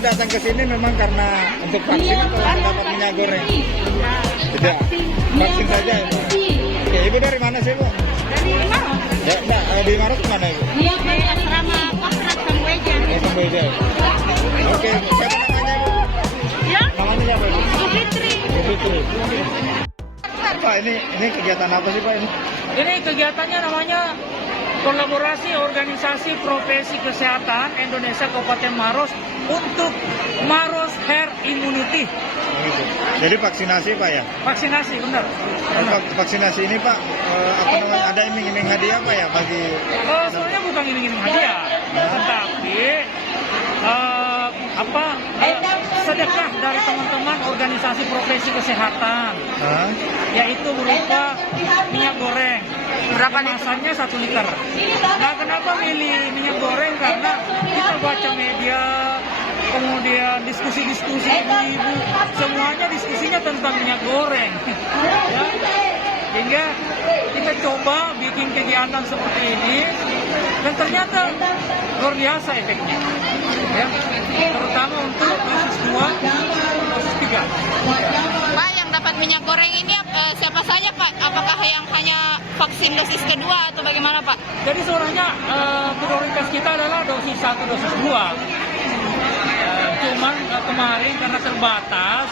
datang ke sini memang karena untuk vaksin atau untuk dapat minyak goreng? Tidak, vaksin saja ya, Bu. Oke, Ibu dari mana sih, Bu? Dari Maros. Ya, enggak, di Maros mana, Ibu? Iya, dari asrama Kostrat Sambueja. Sambueja. Oke, siapa namanya, Bu? Ya, Namanya siapa, Bu? Bu Fitri. Bu Fitri. Pak, ini kegiatan apa sih, Pak, ini? Ini kegiatannya namanya kolaborasi organisasi profesi kesehatan Indonesia Kabupaten Maros untuk Maros Herd Immunity. Gitu. Jadi vaksinasi, Pak, ya? Vaksinasi, benar. Vaksinasi ini, Pak, apa namanya, ada iming-iming hadiah, Pak, ya, bagi... Sebenarnya bukan iming-iming hadiah, tetapi sedekah dari teman-teman organisasi profesi kesehatan, yaitu berupa minyak goreng. Berapa kemasannya 1 liter. Nah, kenapa milih minyak goreng? Karena kita baca media, kemudian diskusi-diskusi ibu-ibu, semuanya diskusinya tentang minyak goreng. Ya. Hingga kita coba bikin kegiatan seperti ini, dan ternyata luar biasa efeknya. Ya. Terutama untuk dosis 2, dosis 3. Pak, yang dapat minyak goreng ini siapa saja, Pak? Apakah yang hanya vaksin dosis kedua atau bagaimana, Pak? Jadi sebenarnya prioritas kita adalah dosis 1, dosis 2. Cuman kemarin karena terbatas,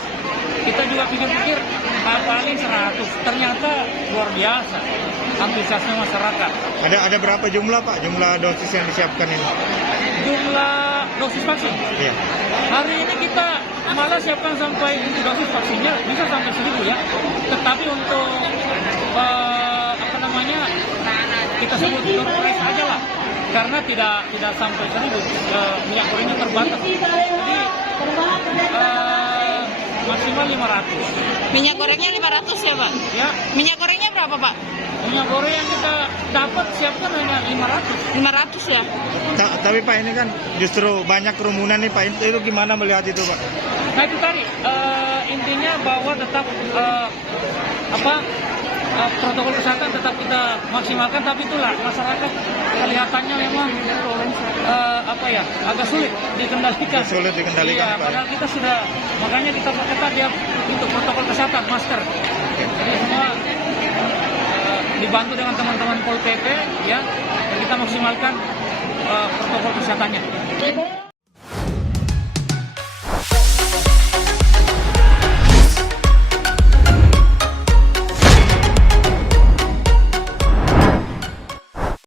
kita juga pikir-pikir paling 100. Ternyata luar biasa antusiasme masyarakat. Ada berapa jumlah, Pak, jumlah dosis yang disiapkan ini? Jumlah dosis vaksin? Iya. Hari ini kita malah siapkan sampai untuk dosis vaksinnya bisa sampai 1.000 ya. Tetapi untuk kita sebut surprise aja lah, karena tidak sampai 1.000, minyak gorengnya terbatas. Jadi maksimal 500. Minyak gorengnya 500 ya, Pak? Ya. Minyak gorengnya berapa, Pak? Minyak goreng yang kita dapat siapkan hanya 500. 500 ya? Tapi, Pak, ini kan justru banyak kerumunan nih, Pak. Itu gimana melihat itu, Pak? Nah, itu tadi intinya bahwa tetap protokol kesehatan tetap kita maksimalkan, tapi itulah masyarakat kelihatannya memang agak sulit dikendalikan. Sulit dikendalikan, Iya, Pak. padahal kita sudah, makanya kita perketat dia untuk protokol kesehatan, masker. Jadi semua dibantu dengan teman-teman Pol PP, ya, dan kita maksimalkan protokol kesehatannya.